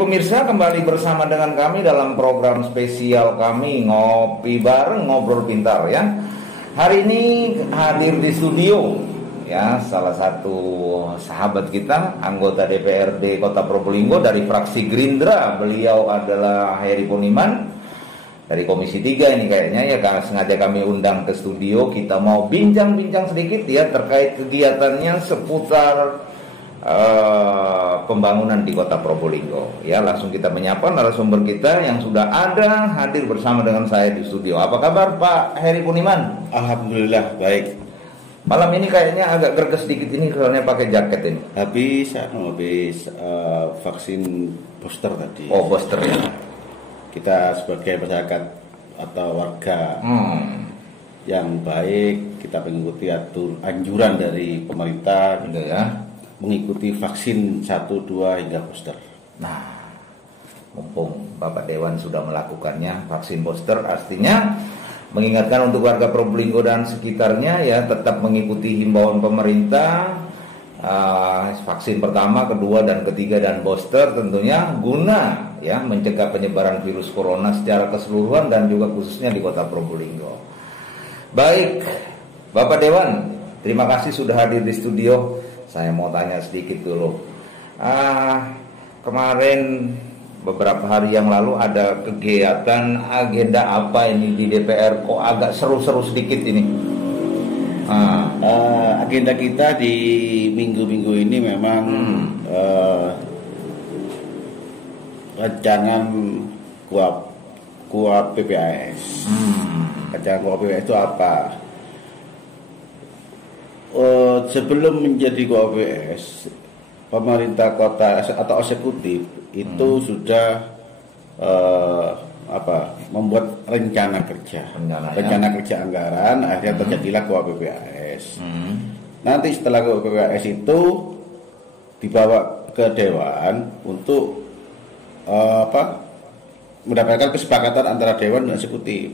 pemirsa, kembali bersama dengan kami dalam program spesial kami Ngopi Bareng Ngobrol Pintar ya. Hari ini hadir di studio ya salah satu sahabat kita, anggota DPRD Kota Probolinggo dari fraksi Gerindra. Beliau adalah Heri Poniman dari Komisi 3 ini kayaknya ya, sengaja kami undang ke studio. Kita mau bincang-bincang sedikit ya terkait kegiatannya seputar pembangunan di Kota Probolinggo. Ya, langsung kita menyapa narasumber kita yang sudah ada hadir bersama dengan saya di studio. Apa kabar Pak Heri Poniman? Alhamdulillah baik. Malam ini kayaknya agak gerges sedikit ini karena pakai jaket ini. Habis vaksin booster tadi. Oh, booster ya. Kita sebagai masyarakat atau warga yang baik, kita mengikuti anjuran dari pemerintah gitu ya, mengikuti vaksin 1, 2 hingga booster. Nah, mumpung Bapak Dewan sudah melakukannya vaksin booster, artinya mengingatkan untuk warga Probolinggo dan sekitarnya ya tetap mengikuti himbauan pemerintah, vaksin pertama, kedua dan ketiga dan booster tentunya guna ya mencegah penyebaran virus corona secara keseluruhan dan juga khususnya di Kota Probolinggo. Baik, Bapak Dewan, terima kasih sudah hadir di studio. Saya mau tanya sedikit dulu. Kemarin beberapa hari yang lalu ada kegiatan agenda apa ini di DPR? Kok agak seru-seru sedikit ini? Agenda kita di minggu-minggu ini memang rancangan KUAP PPAS. Rancangan KUAP PPAS itu apa? Sebelum menjadi KUAPS, pemerintah kota atau eksekutif itu sudah membuat rencana kerja kerja anggaran. Akhirnya terjadilah KUAPPAS. Nanti setelah KUAPPAS itu dibawa ke Dewan untuk mendapatkan kesepakatan antara Dewan dan eksekutif.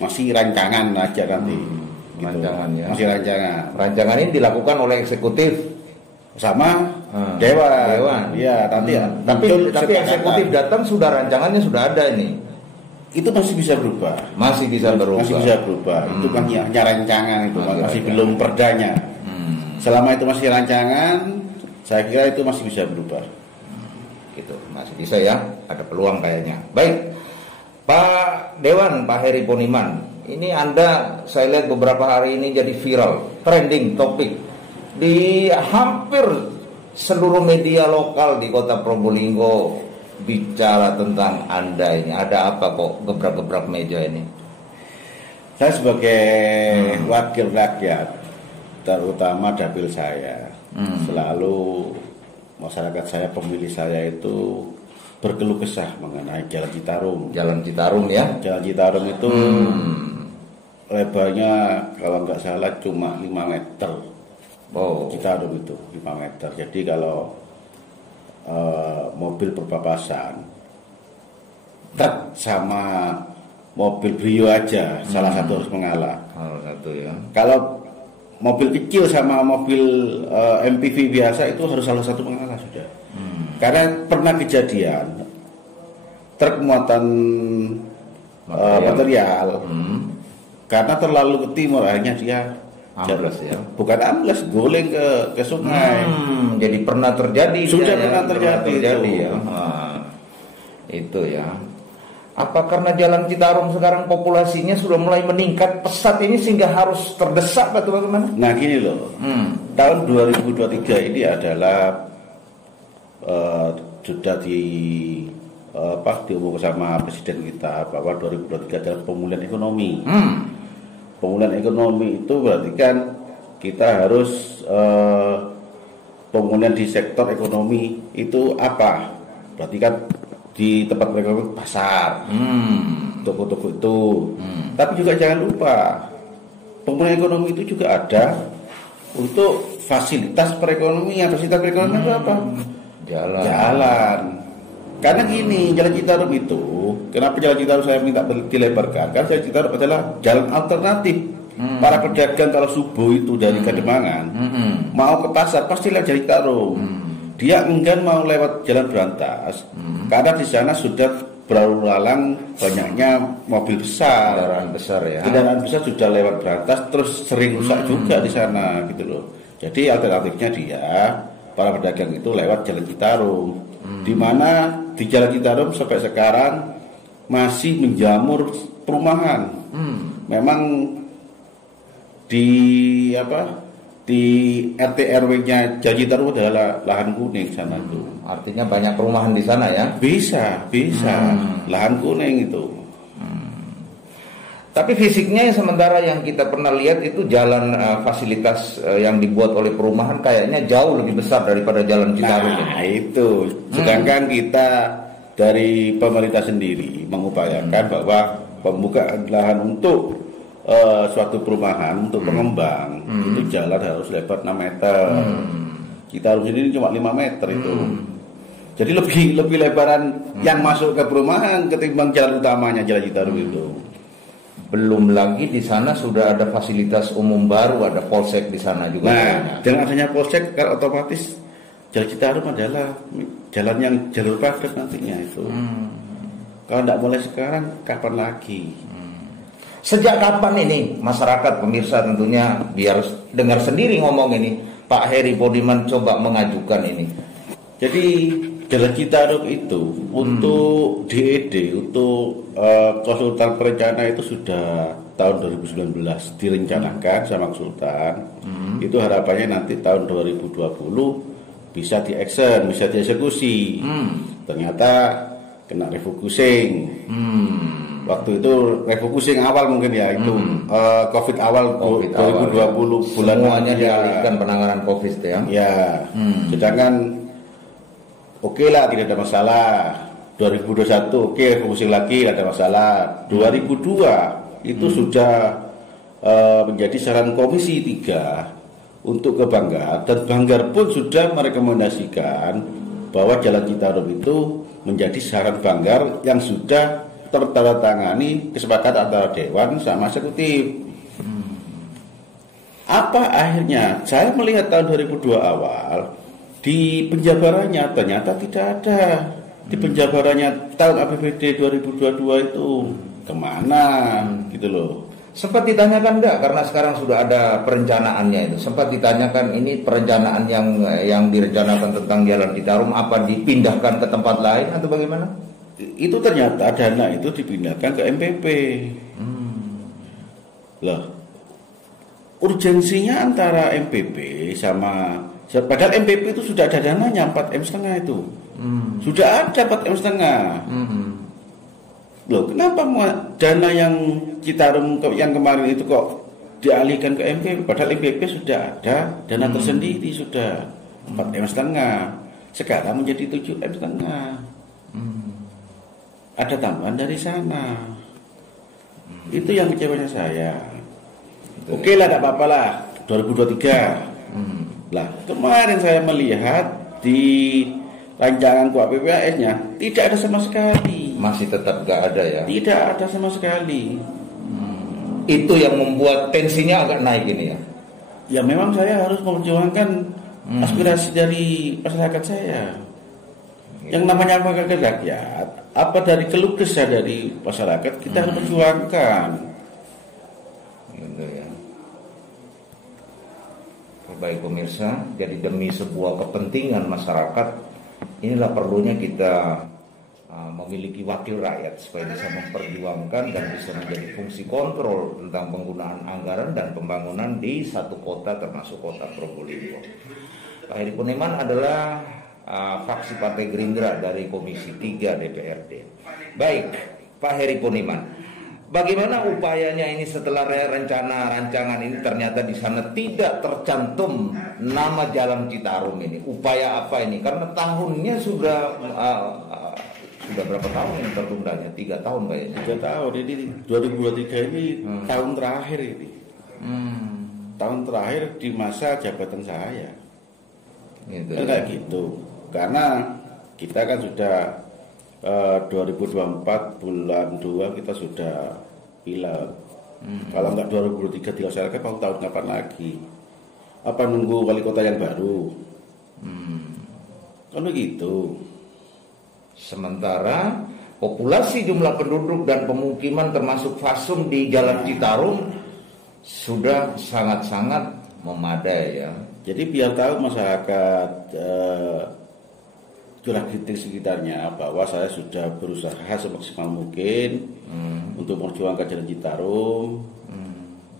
Masih rancangan aja nanti. Rancangannya masih rancangan ini dilakukan oleh eksekutif sama Dewan. Iya, nanti tapi eksekutif datang sudah rancangannya sudah ada ini. Itu masih bisa berubah. Masih bisa berubah. Itu kan hanya rancangan itu, masih belum perdanya. Selama itu masih rancangan, saya kira itu masih bisa berubah. Gitu, masih bisa ya, ada peluang kayaknya. Baik. Pak Dewan, Pak Heri Poniman, ini Anda saya lihat beberapa hari ini jadi viral, trending topik di hampir seluruh media lokal di Kota Probolinggo bicara tentang Anda ini. Ada apa kok gebrak-gebrak meja ini? Saya sebagai wakil rakyat, terutama dapil saya, selalu masyarakat saya, pemilih saya itu berkeluh kesah mengenai Jalan Citarum. Jalan Citarum ya? Jalan Citarum itu lebarnya kalau nggak salah cuma 5 meter. Oh. Citarum itu 5 meter. Jadi kalau mobil berpapasan, truk sama mobil Brio aja, salah satu harus mengalah. Salah satu ya. Kalau mobil kecil sama mobil MPV biasa itu harus salah satu mengalah sudah. Karena pernah kejadian truk muatan material karena terlalu ke timur akhirnya dia amblas ya. Bukan amblas, guling ke sungai. Jadi pernah terjadi. Sudah pernah terjadi itu. Ya. Itu ya. Apa karena Jalan Citarum sekarang populasinya sudah mulai meningkat pesat ini sehingga harus terdesak atau bagaimana? Nah gini loh, tahun 2023 ini adalah sudah diumumkan sama Presiden kita bahwa 2023 adalah pemulihan ekonomi. Pemulihan ekonomi itu berarti kan kita harus pemulihan di sektor ekonomi itu apa? Berarti kan di tempat mereka pasar, toko-toko itu. Tapi juga jangan lupa pemulihan ekonomi itu juga ada untuk fasilitas perekonomian. Fasilitas perekonomian itu apa? Jalan. Karena gini, Jalan Citarum itu, kenapa Jalan Citarum saya minta dilebarkan? Karena Jalan Citarum adalah jalan alternatif. Para pedagang kalau subuh itu dari Kademangan mau ke pasar pasti lihat Jalan Citarum. dia enggan mau lewat jalan berantas karena di sana sudah berlalu lalang banyaknya mobil besar, kendaraan besar ya. Kendaraan besar sudah lewat berantas, terus sering rusak juga di sana gitu loh. Jadi alternatifnya dia para pedagang itu lewat Jalan Citarum, di mana di Jalan Citarum sampai sekarang masih menjamur perumahan. Memang di RT RW-nya Jalan Citarum adalah lahan kuning sana tuh. Artinya banyak perumahan di sana ya? Bisa, lahan kuning itu. Tapi fisiknya sementara yang kita pernah lihat itu jalan fasilitas yang dibuat oleh perumahan kayaknya jauh lebih besar daripada Jalan Citarum. Nah itu, sedangkan kita dari pemerintah sendiri mengupayakan bahwa pembukaan lahan untuk suatu perumahan, untuk pengembang, itu jalan harus lebar 6 meter. Citarum sendiri cuma 5 meter itu. Jadi lebih lebaran yang masuk ke perumahan ketimbang jalan utamanya Jalan Citarum itu. Belum lagi di sana sudah ada fasilitas umum baru, ada polsek di sana juga. Nah, dengan adanya polsek kan otomatis Jalan Citarum adalah jalan yang jalur padat nantinya itu. Kalau tidak mulai sekarang, kapan lagi? Sejak kapan ini masyarakat pemirsa tentunya dia harus dengar sendiri ngomong ini, Pak Heri Podiman coba mengajukan ini. Jadi Jalan Citarum itu untuk DED, untuk konsultan perencana itu sudah tahun 2019 direncanakan sama konsultan. Itu harapannya nanti tahun 2020 bisa di-action, bisa dieksekusi. Ternyata kena refocusing. Waktu itu refocusing awal mungkin ya itu COVID awal COVID 2020 ya. bulan semuanya dialihkan penanganan COVID ya. Ya. Sedangkan oke lah, tidak ada masalah. 2021 oke, refocusing lagi tidak ada masalah. 2002 itu sudah menjadi saran Komisi 3 untuk ke Banggar, dan Banggar pun sudah merekomendasikan bahwa Jalan Citarum itu menjadi saran Banggar yang sudah tertandatangani kesepakatan antara Dewan sama eksekutif. Apa akhirnya? Saya melihat tahun 2002 awal di penjabarannya ternyata tidak ada. Di penjabarannya tahun APBD 2022 itu kemana gitu loh. Sempat ditanyakan enggak, karena sekarang sudah ada perencanaannya itu. Sempat ditanyakan ini perencanaan yang direncanakan tentang Jalan Citarum apa dipindahkan ke tempat lain atau bagaimana? Itu ternyata dana itu dipindahkan ke MPP. Loh, urgensinya antara MPP sama, padahal MPP itu sudah ada dananya 4,5 M itu. Sudah ada 4,5 M. Loh, kenapa dana yang Citarum yang kemarin itu kok dialihkan ke MPP? Padahal MPP sudah ada dana tersendiri, sudah 4,5 M. Sekarang menjadi 7,5 M. Ada tambahan dari sana. Itu yang kecewanya saya. Oke lah, tidak apa-apa lah 2023. Lah, kemarin saya melihat di rancangan KUHP-nya tidak ada sama sekali. Masih tetap gak ada ya? Tidak ada sama sekali. Itu yang membuat tensinya agak naik ini ya? Ya memang saya harus memperjuangkan aspirasi dari masyarakat saya. Yang namanya wakil rakyat, apa dari keluh kesah dari masyarakat kita harus perjuangkan. Gitu ya. Baik pemirsa, jadi demi sebuah kepentingan masyarakat, inilah perlunya kita memiliki wakil rakyat supaya bisa memperjuangkan dan bisa menjadi fungsi kontrol tentang penggunaan anggaran dan pembangunan di satu kota termasuk kota Probolinggo. Pak Heri Podiman adalah fraksi Partai Gerindra dari Komisi 3 DPRD. Baik, Pak Heri Podiman, bagaimana upayanya ini setelah rancangan ini ternyata di sana tidak tercantum nama Jalan Citarum ini? Upaya apa ini? Karena tahunnya sudah berapa tahun yang tertundanya? 3 tahun kayaknya. 3 tahun. Ini 2023 ini tahun terakhir ini. Tahun terakhir di masa jabatan saya. Gitu, kayak gitu. Karena kita kan sudah 2024 bulan 2 kita sudah pilek. Kalau enggak 2023 dilaksanakan mau tahun kapan lagi? Apa nunggu wali kota yang baru? Kan begitu. Sementara populasi jumlah penduduk dan pemukiman termasuk fasum di Jalan Citarum sudah sangat-sangat memadai ya. Jadi biar tahu masyarakat curah kritik sekitarnya bahwa saya sudah berusaha semaksimal mungkin untuk memperjuangkan Jalan Citarum.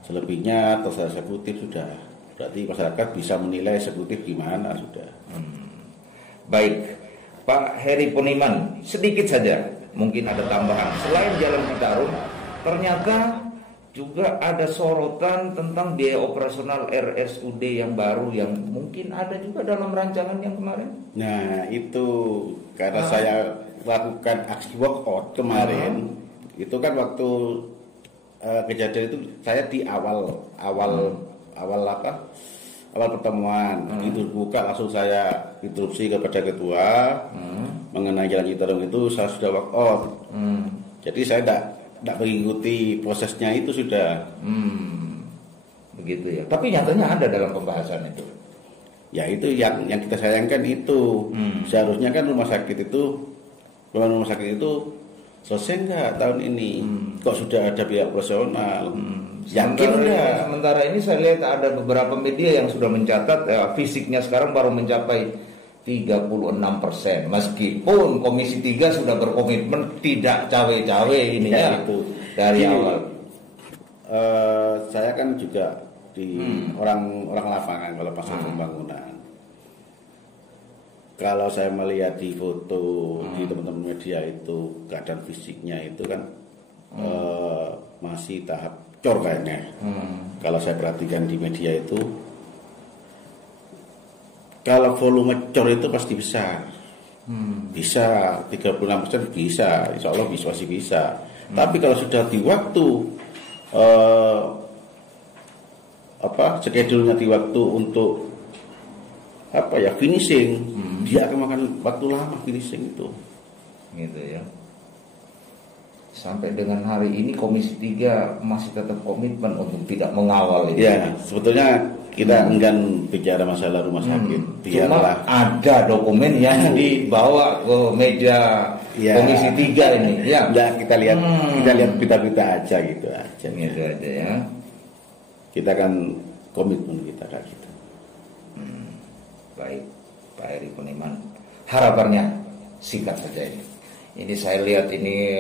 Selebihnya terserah eksekutif sudah. Berarti masyarakat bisa menilai eksekutif gimana sudah. Baik, Pak Heri Poniman, sedikit saja mungkin ada tambahan. Selain Jalan Citarum, ternyata juga ada sorotan tentang biaya operasional RSUD yang baru yang mungkin ada juga dalam rancangan yang kemarin. Nah itu karena saya lakukan aksi walkout kemarin, itu kan waktu kejadian itu saya di awal pertemuan itu buka langsung saya instruksi kepada ketua mengenai Jalan Citarum itu saya sudah walkout. Jadi saya tidak mengikuti prosesnya itu sudah. Begitu ya. Tapi nyatanya ada dalam pembahasan itu. Ya itu yang kita sayangkan itu. Seharusnya kan rumah sakit itu selesai nggak tahun ini? Kok sudah ada biaya operasional? Yakin nggak? Sementara ini saya lihat ada beberapa media yang sudah mencatat fisiknya sekarang baru mencapai 36%. Meskipun Komisi 3 sudah berkomitmen tidak cawe-cawe ini ya itu dari awal. Saya kan juga di orang lapangan kalau pasal pembangunan. Kalau saya melihat di foto di teman-teman media itu keadaan fisiknya itu kan masih tahap cor kayaknya. Kalau saya perhatikan di media itu, kalau volume cor itu pasti besar. Bisa 36% bisa, insya Allah masih bisa. Tapi kalau sudah di waktu schedule-nya di waktu untuk finishing, dia akan makan waktu lama finishing itu. Gitu ya. Sampai dengan hari ini Komisi 3 masih tetap komitmen untuk tidak mengawal ini. Ya, sebetulnya kita enggan bicara masalah rumah sakit. Cuma ada dokumen yang dibawa ke meja Komisi 3 ini. Ya. Nah, kita lihat berita-berita aja gitu aja. Gitu aja ya. Kita kan komitmen kita kayak gitu. Baik, Pak Heri Poniman. Harapannya singkat saja ini. Ini saya lihat ini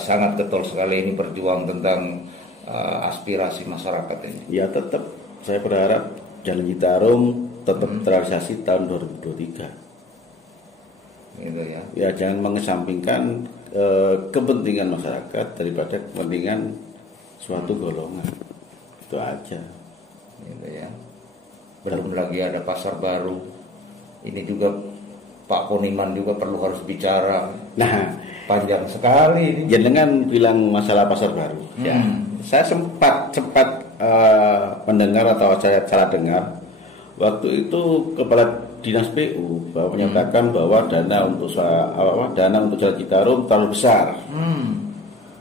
sangat getol sekali ini berjuang tentang aspirasi masyarakat ini. Ya tetap saya berharap Jalan Citarum tetap terrealisasi tahun 2023. Gitu ya. Ya jangan mengesampingkan kepentingan masyarakat daripada kepentingan suatu golongan. Itu aja. Gitu ya. Belum lagi ada pasar baru. Ini juga Pak Poniman juga perlu harus bicara. Nah, panjang sekali ini. Jangan bilang masalah pasar baru. Ya, saya sempat mendengar atau saya salah dengar waktu itu kepala dinas PU bahwa menyatakan bahwa dana untuk Jalan Citarum terlalu besar.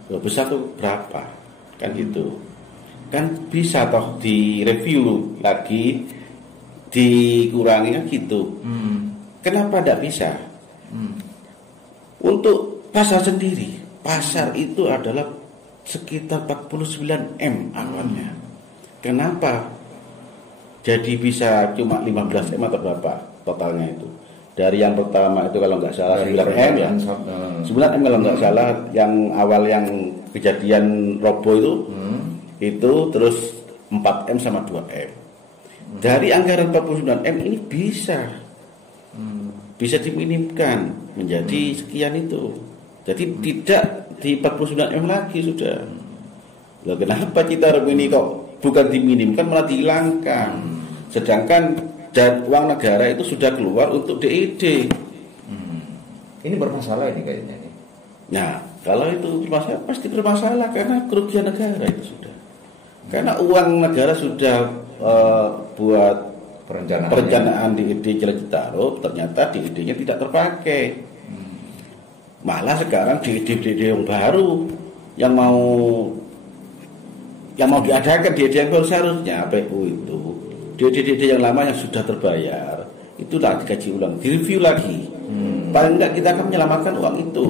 Besar itu berapa? Kan gitu. Kan bisa toh direview lagi, dikurangi kan gitu. Kenapa tidak bisa? Untuk pasar sendiri, pasar itu adalah sekitar 49 M awalnya. Kenapa jadi bisa cuma 15 M atau berapa totalnya itu? Dari yang pertama itu kalau nggak salah 9 M ya, 9 M kalau nggak salah, yang awal yang kejadian robo itu terus 4 M sama 2 M. Dari anggaran 49 M ini bisa diminimkan menjadi sekian itu. Jadi tidak di 49 M lagi sudah. Loh, kenapa Citarum ini kok bukan diminimkan malah dihilangkan? Sedangkan uang negara itu sudah keluar untuk DID. Ini bermasalah ini kayaknya nih. Nah, kalau itu bermasalah pasti bermasalah karena kerugian negara itu sudah. Karena uang negara sudah buat perencanaan DID Jalan Citarum, ternyata DID-nya tidak terpakai. Malah sekarang DID yang baru yang mau diadakan DID yang baru seharusnya PU itu DID yang lama yang sudah terbayar itulah dikaji ulang, direview lagi. Paling enggak kita akan menyelamatkan uang itu.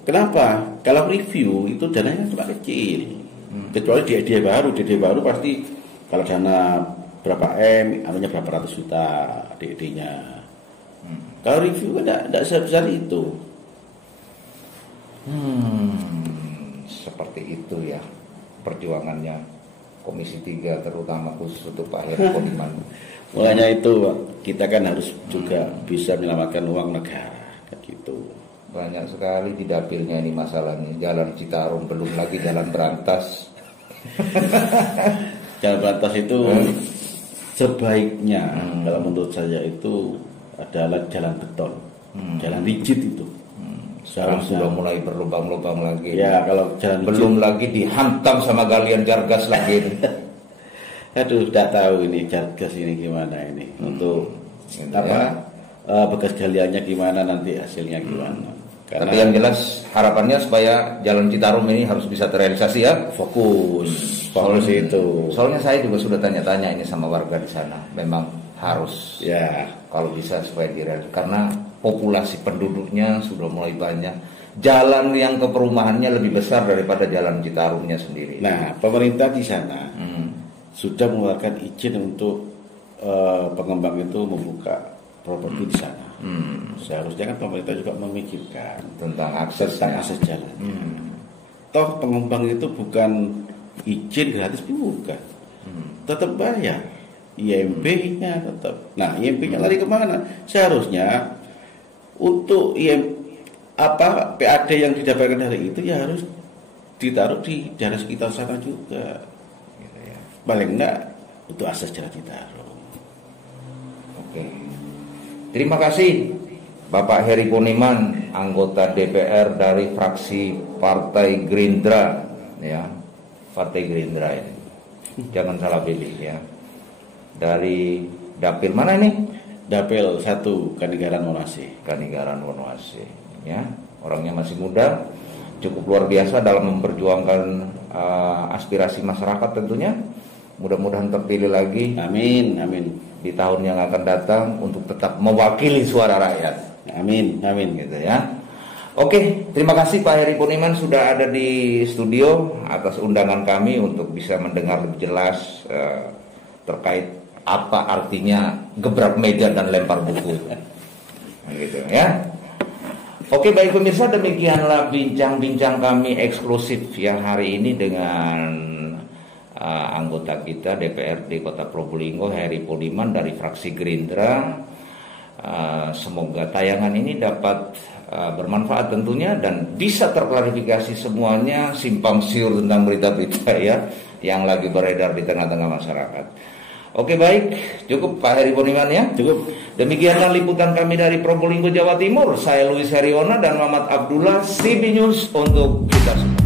Kenapa? Kalau review itu dananya cuma kecil. Kecuali DD baru pasti kalau dana berapa M, anunya berapa ratus juta DD-nya. Kalau review kan tidak sebesar itu. Seperti itu ya perjuangannya Komisi 3 terutama khusus untuk Pak Heri Budiman. Mulanya itu kita kan harus juga bisa menyelamatkan uang negara kayak gitu. Banyak sekali di dapilnya ini masalahnya. Jalan Citarum, belum lagi Jalan Berantas. Jalan Berantas itu sebaiknya kalau menurut saya itu adalah jalan beton, jalan rigid itu. Sekarang sudah mulai berlubang-lubang lagi. Ya, kalau jalan belum lagi dihantam sama galian Jargas lagi. Aduh, sudah tahu ini Jargas ini gimana ini untuk apa? Ya. Bekas galiannya gimana, nanti hasilnya gimana. Karena tapi yang jelas harapannya supaya Jalan Citarum ini harus bisa terrealisasi ya. Fokus itu. Soalnya saya juga sudah tanya-tanya ini sama warga di sana. Memang harus ya kalau bisa supaya direalisasi. Karena populasi penduduknya sudah mulai banyak. Jalan yang ke perumahannya lebih besar daripada Jalan Citarumnya sendiri. Nah, pemerintah di sana sudah mengeluarkan izin untuk pengembang itu membuka properti di sana. Seharusnya kan pemerintah juga memikirkan tentang akses jalan. Toh pengembang itu bukan izin gratis, bukan. Tetap bayar. IMB-nya tetap. Nah, IMB-nya lari kemana? Seharusnya untuk PAD yang didapatkan dari itu ya harus ditaruh di daerah sekitar sana juga. Paling enggak untuk akses jalan Citarum. Oke. Terima kasih Bapak Heri Budiman, anggota DPR dari fraksi Partai Gerindra, ya, Partai Gerindra ini. Jangan salah pilih ya. Dari dapil mana ini? Dapil 1 Kanigaran Monase. Kanigaran Monase, ya. Orangnya masih muda, cukup luar biasa dalam memperjuangkan aspirasi masyarakat tentunya. Mudah-mudahan terpilih lagi. Amin. Di tahun yang akan datang untuk tetap mewakili suara rakyat. Amin gitu ya. Oke, terima kasih Pak Heri Budiman sudah ada di studio atas undangan kami untuk bisa mendengar lebih jelas terkait apa artinya gebrak meja dan lempar buku. Gitu ya. Oke, baik pemirsa, demikianlah bincang-bincang kami eksklusif ya hari ini dengan anggota kita DPRD Kota Probolinggo Heri Budiman dari fraksi Gerindra. Semoga tayangan ini dapat bermanfaat tentunya dan bisa terklarifikasi semuanya simpang siur tentang berita-berita ya yang lagi beredar di tengah-tengah masyarakat. Oke, baik, cukup Pak Heri Budiman ya. Cukup. Demikianlah liputan kami dari Probolinggo, Jawa Timur. Saya Luis Heriona dan Muhammad Abdullah, CB News untuk kita semua.